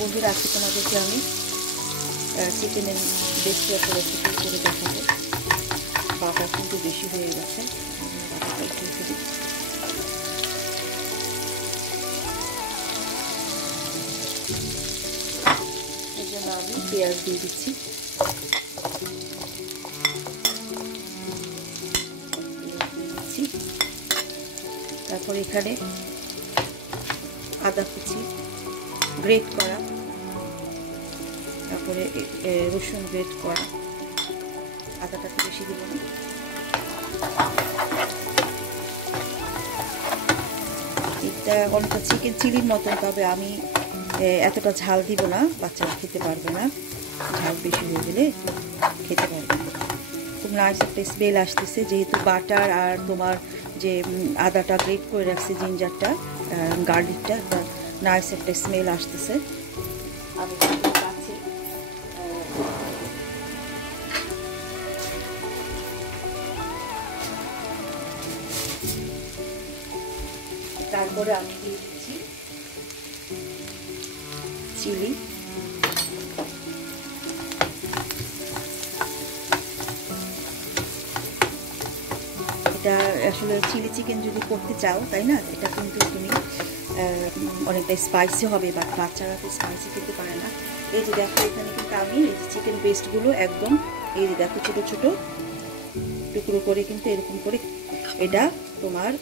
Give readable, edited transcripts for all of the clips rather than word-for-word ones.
বন্ধুরা, আজকে তোমাদেরকে আমি চিকেনের বেস্ট একটা রেসিপি করে দেখাবো। বাটার কিন্তু বেশি হয়ে গেছে, বাটারটা একটু দিই। এর জন্য আমি পেঁয়াজ দিয়ে দিচ্ছি। তারপর এখানে আদা কুচি গ্রেট করা, তারপরে রসুন গ্রেট করা। আদাটাকে বেশি দিব না। এটা অনেকটা চিকেন চিলির মতন, তবে আমি এতটা ঝাল দিব না, বাচ্চারা খেতে পারবে না। ঝাল বেশি হয়ে গেলে খেতে পারবে না। খুব নাইস একটা স্মেল আসতেছে, যেহেতু বাটার আর তোমার যে আদাটা গ্রেট করে রাখছে, জিঞ্জারটা গার্লিকটা, একটা নাইস একটা স্মেল আসতেছে। আমি কাছে তারপরে আমি দিয়ে দিচ্ছি চিলি। এটা আসলে চিলি চিকেন যদি করতে চাও, তাই না, এটা কিন্তু তুমি অনেকটা স্পাইসি হবে, বাট বাচ্চারা তো স্পাইসি খেতে পারে না। এই যে দেখো, এখানে কিন্তু আমি এই যে চিকেন পেস্টগুলো একদম এই যে দেখো ছোটো ছোটো টুকরো করে কিন্তু এরকম করে, এটা তোমার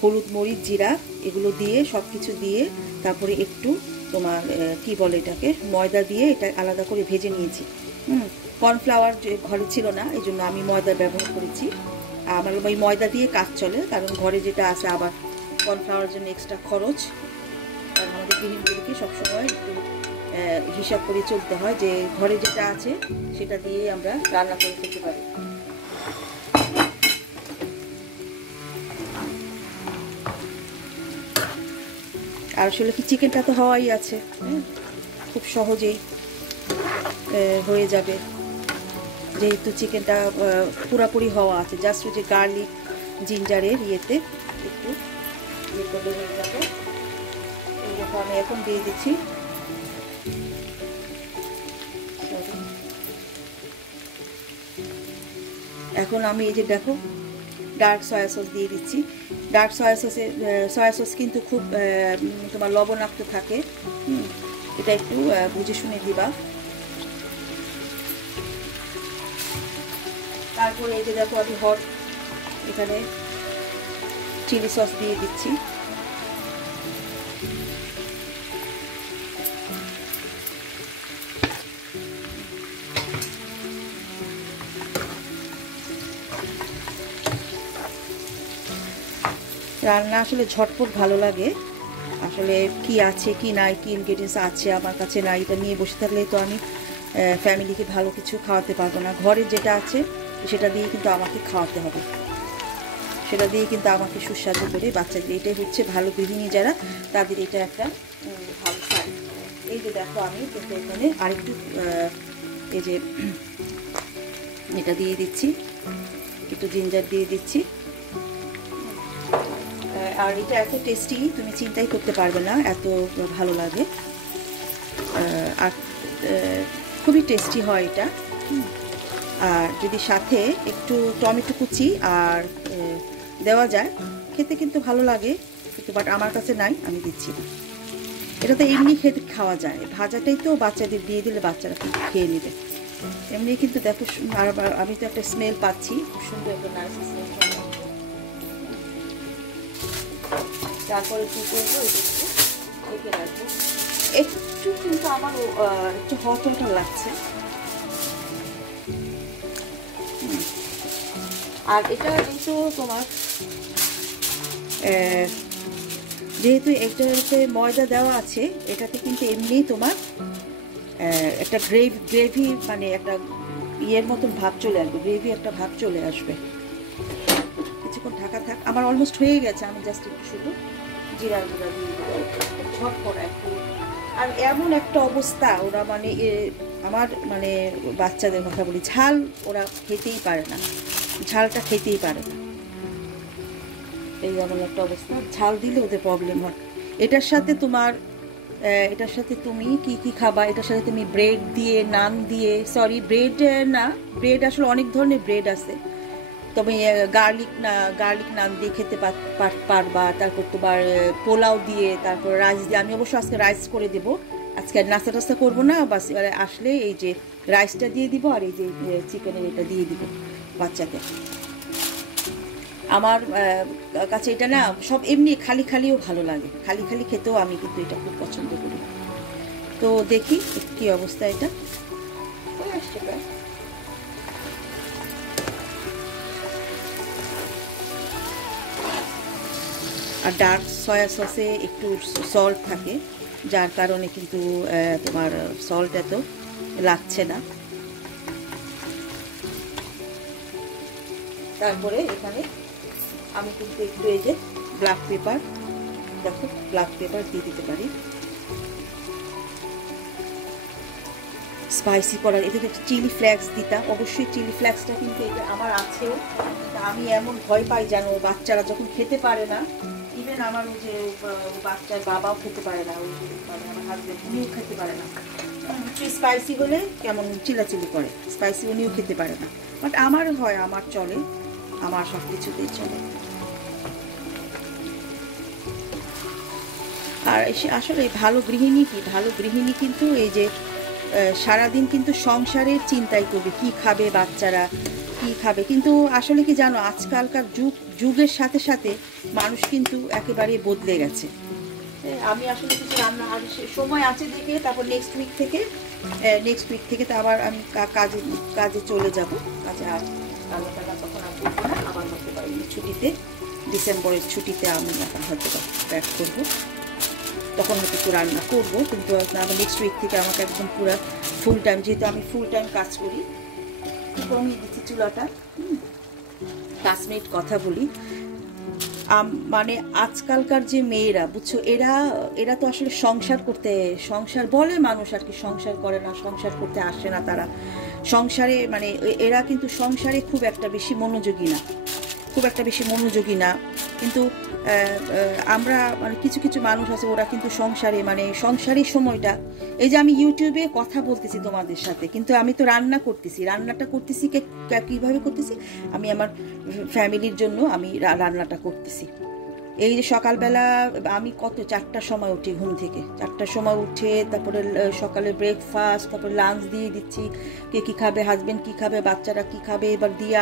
হলুদ মরিচ জিরা এগুলো দিয়ে সব কিছু দিয়ে, তারপরে একটু তোমার কি বলে এটাকে, ময়দা দিয়ে এটা আলাদা করে ভেজে নিয়েছি। কর্নফ্লাওয়ার ঘরে ছিল না, এই জন্য আমি ময়দা ব্যবহার করেছি। আমার ওই ময়দা দিয়ে কাজ চলে, কারণ ঘরে যেটা আছে আবার কর্নফ্লাওয়ারের জন্য এক্সট্রা খরচ। কারণ আমাদের গৃহিণীদেরকে সবসময় একটু হিসাব করে চলতে হয়, যে ঘরে যেটা আছে সেটা দিয়ে আমরা রান্না করে খেতে পারি। আর আসলে কি, চিকেনটা তো হওয়াই আছে, খুব সহজেই হয়ে যাবে, যেহেতু চিকেনটা পুরাপুরি হওয়া আছে। জাস্ট ওই যে গার্লিক জিঞ্জারের ইয়েতে একটু ইয়ে করলে হয়ে যাবে। এইরকম আমি এখন দিয়ে দিচ্ছি এখন আমি এই যে দেখো ডার্ক সয়া সস দিয়ে দিচ্ছি। ডার্ক সয়া সস কিন্তু খুব তোমার লবণাক্ত থাকে, এটা একটু বুঝে শুনে দিবা। তারপরে এই যে দেখো আমি হট এখানে চিলি সস দিয়ে দিচ্ছি। রান্না আসলে ঝটপট ভালো লাগে, আসলে কি আছে কি নাই, কি ইনগ্রেডিয়েন্টস আছে আমার কাছে নাই, এটা নিয়ে বসে থাকলে তো আমি ফ্যামিলিকে ভালো কিছু খাওয়াতে পারবো না। ঘরে যেটা আছে সেটা দিয়ে কিন্তু আমাকে খাওয়াতে হবে, সেটা দিয়ে কিন্তু আমাকে সুস্বাদু করে বাচ্চাদের, এটাই হচ্ছে ভালো গৃহিণী যারা, তাদের এটা একটা ভালো সাইড। এই যে দেখো আমি কিন্তু এখানে আরেকটু এই যে এটা দিয়ে দিচ্ছি, একটু জিঞ্জার দিয়ে দিচ্ছি। আর এটা এত টেস্টি তুমি চিন্তাই করতে পারবে না, এত ভালো লাগে, আর খুবই টেস্টি হয় এটা। আর যদি সাথে একটু টমেটো কুচি আর দেওয়া যায়, খেতে কিন্তু ভালো লাগে, কিন্তু বাট আমার কাছে নাই, আমি দিচ্ছি না। এটা তো এমনি খেতে খাওয়া যায়, ভাজাটাই তো বাচ্চাদের দিয়ে দিলে বাচ্চারা কিন্তু খেয়ে নেবে। এমনি কিন্তু দেখো, আর আমি তো একটা স্মেল পাচ্ছি, খুব সুন্দর একটা নাইস স্মেল। তারপরে কী করবো, ঢেকে রাখবো। একটু কিন্তু আমার একটু হট লাগছে। আর এটা যেহেতু তোমার যেহেতু এটাতে ময়দা দেওয়া আছে, এটাতে কিন্তু এমনি তোমার একটা গ্রেভি মানে একটা ইয়ের মতন ভাব চলে আসবে, গ্রেভি একটা ভাব চলে আসবে। কিছুক্ষণ ঢাকা থাক, আমার অলমোস্ট হয়ে গেছে। আমি জাস্ট একটু শুধু জিরার গুঁড়া দিয়ে দেবো, ঝটপট একটু। আর এমন একটা অবস্থা, ওরা মানে আমার মানে বাচ্চাদের কথা বলি, ঝাল ওরা খেতেই পারে না, ঝালটা খেতেই পারে না। এই এমন একটা অবস্থা, ঝাল দিলে ওদের প্রবলেম হয়। এটার সাথে তোমার এটার সাথে তুমি কি কি খাবা, এটার সাথে তুমি ব্রেড দিয়ে, নান দিয়ে, সরি ব্রেড না, ব্রেড আসলে অনেক ধরনের ব্রেড আছে, তবে গার্লিক নান দিয়ে খেতে পারবা। তারপর তোমার পোলাও দিয়ে, তারপর রাইস দিয়ে। আমি অবশ্য আজকে রাইস করে দেবো, আজকে আর নাস্তা টাস্তা করবো না, বাস এবারে আসলে এই যে রাইসটা দিয়ে দিব আর এই যে চিকেনের এটা দিয়ে দিব বাচ্চাকে। আমার কাছে এটা না সব এমনি খালি খালিও ভালো লাগে, খালি খালি খেতেও আমি কিন্তু এটা খুব পছন্দ করি। তো দেখি কি অবস্থা, এটা আসছে প্রায়। আর ডার্ক সয়া সসে একটু সল্ট থাকে, যার কারণে কিন্তু তোমার সল্ট এত লাগছে না। তারপরে এখানে আমি কিন্তু একটু এই যে ব্ল্যাক পেপার, দেখো ব্ল্যাক পেপার দিয়ে দিতে পারি স্পাইসি করার। এতে চিলি ফ্লেক্স দিতাম, অবশ্যই চিলি ফ্লেক্সটা কিন্তু এটা আমার আছেও। আমি এমন ভয় পাই যেন বাচ্চারা যখন খেতে পারে না, ইভেন আমার ওই যে বাচ্চার বাবাও খেতে পারে না, ওই আমার হাজবেন্ড উনিও খেতে পারে না, একটু স্পাইসি হলে কেমন চিলাচিলি করে, স্পাইসি উনিও খেতে পারে না। বাট আমার হয়, আমার চলে, আমার সব কিছুতেই চলে। আর আসলে ভালো গৃহিণী কিন্তু এই যে সারাদিন কিন্তু সংসারের চিন্তাই করবে, কি খাবে বাচ্চারা, কি খাবে। কিন্তু আসলে কি জানো, আজকালকার যুগের সাথে সাথে মানুষ কিন্তু একেবারে বদলে গেছে। আমি আসলে কিছু রান্না আর সময় আছে দেখে তারপর নেক্সট উইক থেকে তো আবার আমি কাজে চলে যাব, কাজে আর রান্না তখন আর করবো না, আবার হতে পারি ছুটিতে, ডিসেম্বরের ছুটিতে আমি হয়তো ব্যাক করবো, তখন হয়তো একটু রান্না করবো। কিন্তু আবার নেক্সট উইক থেকে আমাকে একদম পুরো ফুল টাইম, যেহেতু আমি ফুল টাইম কাজ করি, কমিয়ে দিচ্ছি চুলাটা। 5 মিনিট কথা বলি। মানে আজকালকার যে মেয়েরা, বুঝছো, এরা তো আসলে সংসার বলে মানুষ আর কি, সংসার করে না, সংসার করতে আসে না তারা সংসারে, মানে এরা কিন্তু সংসারে খুব একটা বেশি মনোযোগী না। কিন্তু আমরা মানে কিছু মানুষ আছে, ওরা কিন্তু সংসারের সময়টা, এই যে আমি ইউটিউবে কথা বলতেছি তোমাদের সাথে, কিন্তু আমি তো রান্নাটা করতেছি কিভাবে করতেছি, আমি আমার ফ্যামিলির জন্য আমি রান্নাটা করতেছি। এই যে সকালবেলা আমি 4টার সময় উঠি, ঘুম থেকে 4টার সময় উঠে তারপরে সকালে ব্রেকফাস্ট, তারপরে লাঞ্চ দিয়ে দিচ্ছি, কে কী খাবে, হাজব্যান্ড কী খাবে, বাচ্চারা কী খাবে, এবার নিয়ে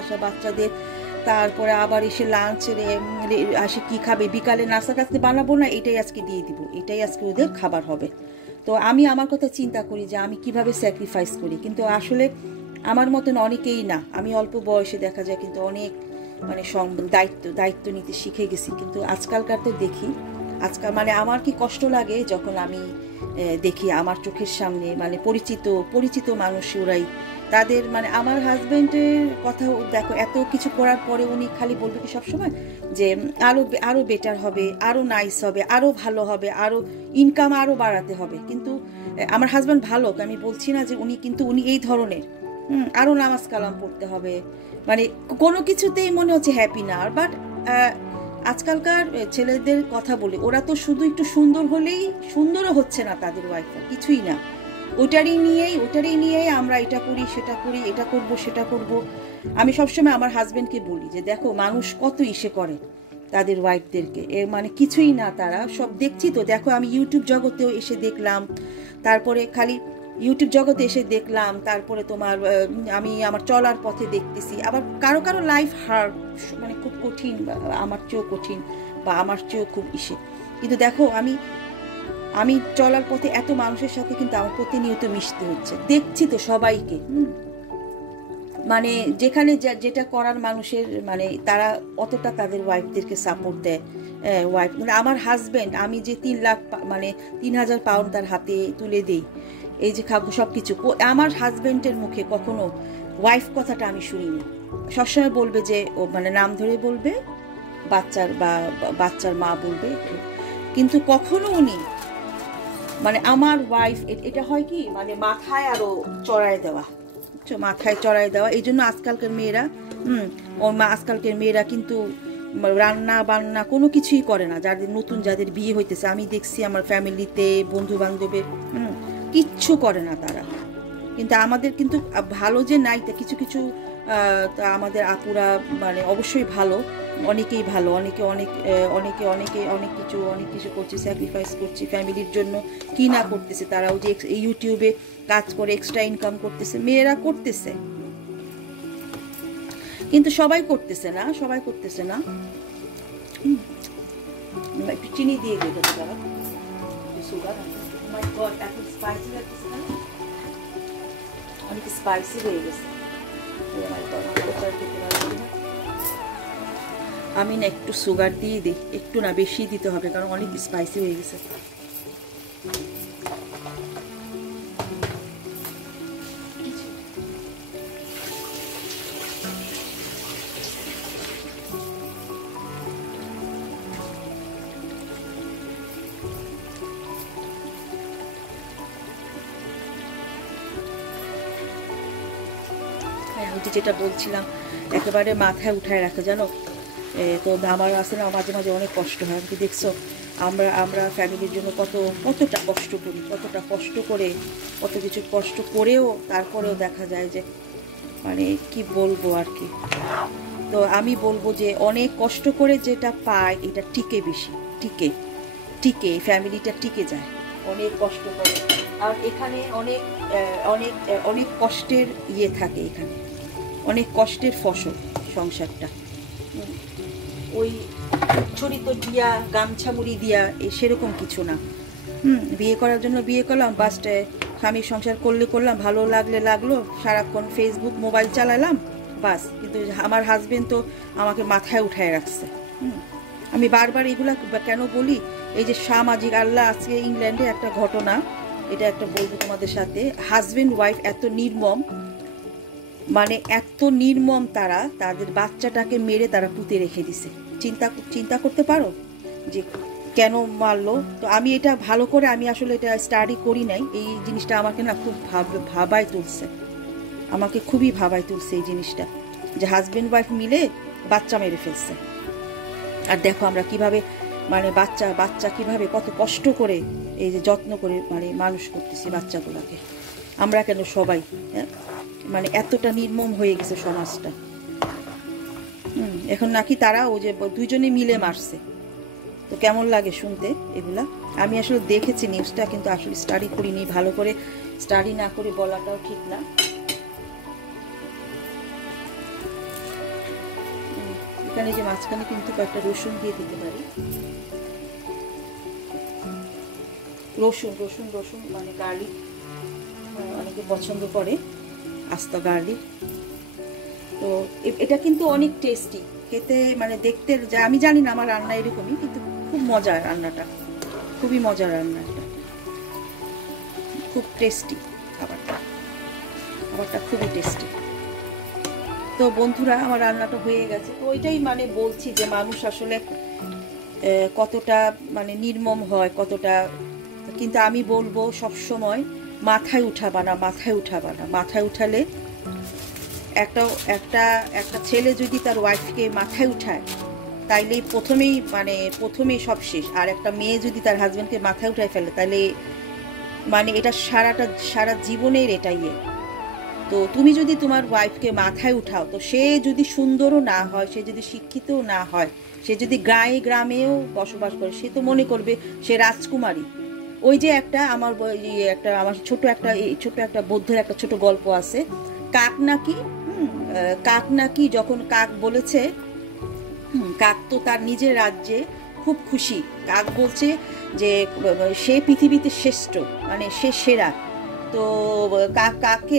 আসা বাচ্চাদের, তারপরে আবার এসে লাঞ্চ আসে কী খাবে, বিকালে নাস্তা টাস্তা বানাবো না, এটাই আজকে দিয়ে দিব, এটাই আজকে ওদের খাবার হবে। তো আমি আমার কথা চিন্তা করি যে আমি কিভাবে স্যাক্রিফাইস করি, কিন্তু আসলে আমার মতন অনেকেই না, আমি অল্প বয়সে দেখা যায় কিন্তু অনেক মানে দায়িত্ব নিতে শিখে গেছি। কিন্তু আজকালকার তো দেখি, মানে আমার কি কষ্ট লাগে যখন আমি দেখি আমার চোখের সামনে মানে পরিচিত মানুষ, ওরাই তাদের মানে আমার হাজবেন্ডের কথা দেখো, এত কিছু করার পরে উনি খালি বলবে কি সবসময় যে আরো বেটার হবে, আরো নাইস হবে, আরো ভালো হবে, আরো ইনকাম আরো বাড়াতে হবে। কিন্তু আমার হাজবেন্ড ভালো, আমি বলছি না যে উনি এই ধরনের, আরো নামাজ কালাম পড়তে হবে, মানে কোনো কিছুতেই মনে হচ্ছে হ্যাপি না। বাট আজকালকার ছেলেদের কথা বলে, ওরা তো শুধু একটু সুন্দর হলেই, সুন্দরও হচ্ছে না তাদের ওয়াইফরা, কিছুই না, ওটারই নিয়েই আমরা এটা করি, সেটা করি, এটা করব, সেটা করব। আমি সবসময় আমার হাজবেন্ডকে বলি যে দেখো, মানুষ কত ইসে করে তাদের ওয়াইফদেরকে, মানে কিছুই না, তারা সব দেখছি তো, দেখো আমি ইউটিউব জগতেও এসে দেখলাম, তারপরে খালি ইউটিউব জগতে এসে দেখলাম, তারপরে তোমার আমি আমার চলার পথে দেখতেছি, আবার কারো লাইফ হার্ড, মানে খুব কঠিন, আমার চেয়েও কঠিন বা আমার চেয়েও খুব ইসে। কিন্তু দেখো আমি চলার পথে এত মানুষের সাথে কিন্তু আমার প্রতিনিয়ত মিশতে হচ্ছে, দেখছি তো সবাইকে, মানে যেখানে যেটা করার মানুষের মানে তারা অতটা তাদের ওয়াইফদেরকে সাপোর্ট দেয়। ওয়াইফ মানে আমার হাজব্যান্ড, আমি যে 3 লাখ মানে 3000 পাউন্ড তার হাতে তুলে দিই, এই যে খাবো সব কিছু, আমার হাজব্যান্ডের মুখে কখনো ওয়াইফ কথাটা আমি শুনিনি। সবসময় বলবে যে ও মানে নাম ধরে বলবে, বাচ্চার মা বলবে, কিন্তু কখনো উনি মানে আমার ওয়াইফ, এটা হয় কি মানে মাথায় আরো চড়ায় দেওয়া, এই জন্য আজকালকার মেয়েরা কিন্তু রান্না বান্না কোনো কিছুই করে না, যাদের নতুন যাদের বিয়ে হইতেছে আমি দেখছি আমার ফ্যামিলিতে, বন্ধু বান্ধবের, কিচ্ছু করে না তারা। কিন্তু আমাদের কিন্তু ভালো যে নাই তা কিছু কিছু আমাদের আপুরা মানে অবশ্যই ভালো, অনেকেই ভালো, অনেকে অনেক কিছু করছে, স্যাক্রিফাইস করছে ফ্যামিলির জন্য, কি না করতেছে তারাও, যে ইউটিউবে কাজ করে এক্সট্রা ইনকাম করতেছে, মেয়েরা করতেছে, কিন্তু সবাই করতেছে না। একটু চিনি দিয়ে দেবো তারা, অনেক স্পাইসি হয়ে গেছে। আমি না একটু সুগার দিয়ে দিই, একটু না বেশি দিতে হবে, কারণ অনেক স্পাইসি হয়ে গেছে। যেটা বলছিলাম, একেবারে মাথায় উঠায় রাখে জানো। তো আমার আছে না, মাঝে মাঝে অনেক কষ্ট হয়। আমি দেখছো আমরা ফ্যামিলির জন্য কতটা কষ্ট করে কত কিছু কষ্ট করেও তারপরেও দেখা যায় যে মানে কি বলবো আর কি। তো আমি বলবো যে অনেক কষ্ট করে যেটা পায় এটা টিকে, বেশি টিকে ফ্যামিলিটা টিকে যায় অনেক কষ্ট করে। আর এখানে অনেক কষ্টের ইয়ে থাকে, এখানে অনেক কষ্টের ফসল সংসারটা। ওই ছড়িত দিয়া গামছা মুড়ি দিয়া সেরকম কিছু না। বিয়ে করার জন্য বিয়ে করলাম, বাসটায় স্বামীর সংসার করলাম, ভালো লাগলো, সারাক্ষণ ফেসবুক মোবাইল চালালাম, বাস। কিন্তু আমার হাজবেন্ড তো আমাকে মাথায় উঠায় রাখছে। আমি বারবার এগুলা কেন বলি, এই যে সামাজিক, আল্লাহ আজকে ইংল্যান্ডে একটা ঘটনা, এটা একটা বলবো তোমাদের সাথে। হাজবেন্ড ওয়াইফ এত নির্মম, মানে এত নির্মম, তারা তাদের বাচ্চাটাকে মেরে তারা পুঁতে রেখে দিছে। চিন্তা করতে পারো যে কেন মারলো। তো আমি এটা ভালো করে, আমি আসলে এটা স্টাডি করি নাই, এই জিনিসটা আমাকে না খুব ভাবায় তুলছে, আমাকে খুবই ভাবায় তুলছে এই জিনিসটা, যে হাজবেন্ড ওয়াইফ মিলে বাচ্চা মেরে ফেলছে। আর দেখো আমরা কিভাবে মানে বাচ্চা কিভাবে কত কষ্ট করে এই যে যত্ন করে মানে মানুষ করতেছি বাচ্চাগুলোকে। আমরা কেন সবাই, মানে এতটা নির্মম হয়ে গেছে সমাজটা। এখন নাকি তারা ও যে দুইজনে মিলে মারছে। তো কেমন লাগে শুনতে এগুলা? আমি আসলে দেখেছি নিউজটা, কিন্তু আসলে স্টাডি করিনি, ভালো করে স্টাডি না করে বলাটাও ঠিক না। এখানে যে মাঝখানে কিন্তু কয়েকটা রসুন দিয়ে দিতে পারি, রসুন মানে গার্লিক অনেকে পছন্দ করে, আস্ত গার্লিক। তো এটা কিন্তু অনেক টেস্টি খেতে, মানে দেখতে যা, আমি জানি না আমার রান্না এরকমই, কিন্তু খুব মজার রান্নাটা, খুবই মজার রান্নাটা, খুব টেস্টি খাবারটা খুবই টেস্টি। তো বন্ধুরা আমার রান্নাটা হয়ে গেছে। তো ওইটাই মানে বলছি যে মানুষ আসলে কতটা মানে নির্মম হয়, কতটা। কিন্তু আমি বলবো সবসময় মাথায় উঠাবা না। মাথায় উঠালে একটা ছেলে যদি তার ওয়াইফকে মাথায় উঠায়, তাইলে প্রথমেই সব শেষ। আর একটা মেয়ে যদি তার হাজবেন্ডকে মাথায় উঠায় ফেলে, তাহলে মানে এটা সারা জীবনের এটাই। তো তুমি যদি তোমার ওয়াইফকে মাথায় উঠাও, তো সে যদি সুন্দরও না হয়, সে যদি শিক্ষিতও না হয়, সে যদি গ্রামেও বসবাস করে, সে তো মনে করবে সে রাজকুমারী। ওই যে আমার ছোট একটা বৌদ্ধের একটা ছোট গল্প আছে, কাক নাকি যখন কাক বলেছে, কাক তো তার নিজের রাজ্যে খুব খুশি, কাক বলছে যে সে পৃথিবীতে শ্রেষ্ঠ, মানে সে সেরা। তো কাককে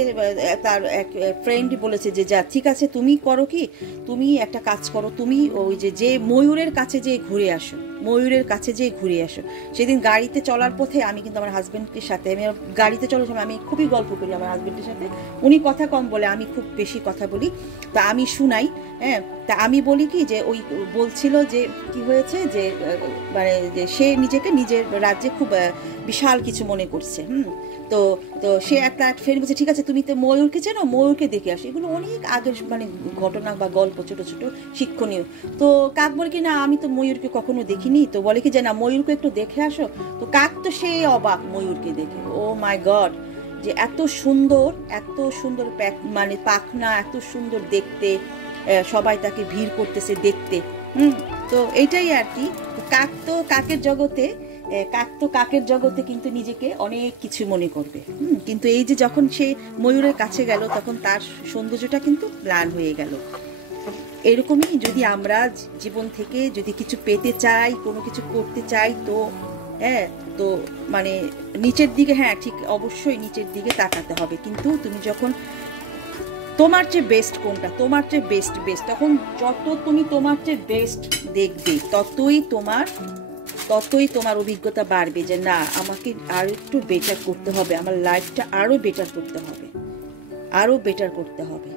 তার এক ফ্রেন্ড বলেছে যে যা ঠিক আছে, তুমি করো কি, তুমি একটা কাজ করো, তুমি ওই যে ময়ূরের কাছে যে ঘুরে আসো। সেদিন গাড়িতে চলার পথে আমি কিন্তু আমার হাজবেন্ডের সাথে, আমি গাড়িতে চলার সময় আমি খুবই গল্প করি আমার হাজবেন্ডের সাথে, উনি কথা কম বলে, আমি খুব বেশি কথা বলি, তা আমি শুনাই। তা আমি বলি কি যে ওই বলছিল যে কি হয়েছে, যে মানে যে সে নিজেকে নিজের রাজ্যে খুব বিশাল কিছু মনে করছে। তো তো সে একটা ফ্রেন্ড বলছে ঠিক আছে তুমি তো ময়ূরকে চেনো, ময়ূরকে দেখে আসো। এগুলো অনেক আগের মানে ঘটনা বা গল্প, ছোট ছোট শিক্ষণীয়। তো কাক বলে কি না আমি তো ময়ূরকে কখনো দেখিনি, তো বলে কি যে না ময়ূরকে একটু দেখে আসো। তো কাক তো সে অবাক ময়ূরকে দেখে, ও মাই গড, যে এত সুন্দর মানে পাখনা, এত সুন্দর দেখতে, সবাই তাকে ভিড় করতেছে দেখতে। তো এইটাই আর কি। কাক তো কাকের জগতে কিন্তু নিজেকে অনেক কিছু মনে করবে। কিন্তু এই যে যখন সে ময়ূরের কাছে গেল তখন তার সৌন্দর্যটা কিন্তু ম্লান হয়ে গেল। এরকমই যদি আমরা জীবন থেকে যদি কিছু পেতে চাই, কোনো কিছু করতে চাই, তো তো মানে নিচের দিকে, ঠিক অবশ্যই নিচের দিকে তাকাতে হবে। কিন্তু তুমি যখন তোমার চেয়ে বেস্ট কোনটা, তোমার চেয়ে বেস্ট তখন যত তুমি তোমার চেয়ে বেস্ট দেখবে ততই তোমার অভিজ্ঞতা বাড়বে যে না আমাকে আরো একটু বেটার করতে হবে, আমার লাইফটা আরো বেটার করতে হবে।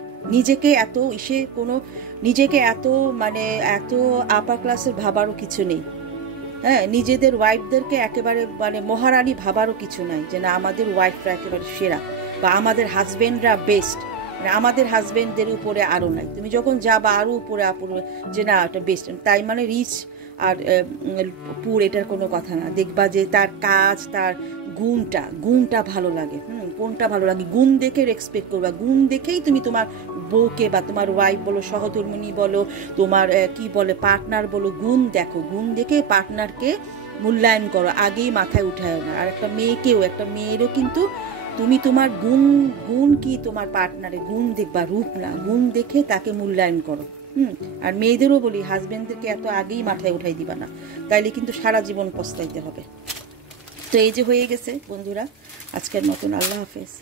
নিজেকে এত মানে এত আপার ক্লাসের ভাবারও কিছু নেই। নিজেদের ওয়াইফদেরকে একেবারে মানে মহারানী ভাবারও কিছু নাই যে না আমাদের ওয়াইফরা একেবারে সেরা বা আমাদের হাজবেন্ডরা বেস্ট, মানে আমাদের হাজবেন্ডদের উপরে আরো নাই। তুমি যখন যাবা আরো উপরে যে না এটা বেস্ট, তাই মানে রিচ আর পুর এটার কোনো কথা না। দেখবা যে তার কাজ, তার গুণটা ভালো লাগে। কোনটা ভালো লাগে, গুণ দেখে রেসপেক্ট করবা, গুণ দেখেই তুমি তোমার বউকে বা তোমার ওয়াইফ বলো, সহধর্মিণী বলো, তোমার কি বলে পার্টনার বলো, গুণ দেখো, গুণ দেখে পার্টনারকে মূল্যায়ন করো, আগেই মাথায় উঠায় না। আর একটা মেয়েরও কিন্তু তুমি তোমার গুণ কি তোমার পার্টনারে গুণ দেখবা, রূপ না, গুণ দেখে তাকে মূল্যায়ন করো। আর মেয়েদেরও বলি হাজবেন্ডদেরকে এত আগেই মাথায় উঠাই দিবা না, তাইলে কিন্তু সারা জীবন পস্তাইতে হবে। তো এই যে হয়ে গেছে বন্ধুরা আজকের মতন, আল্লাহ হাফেজ।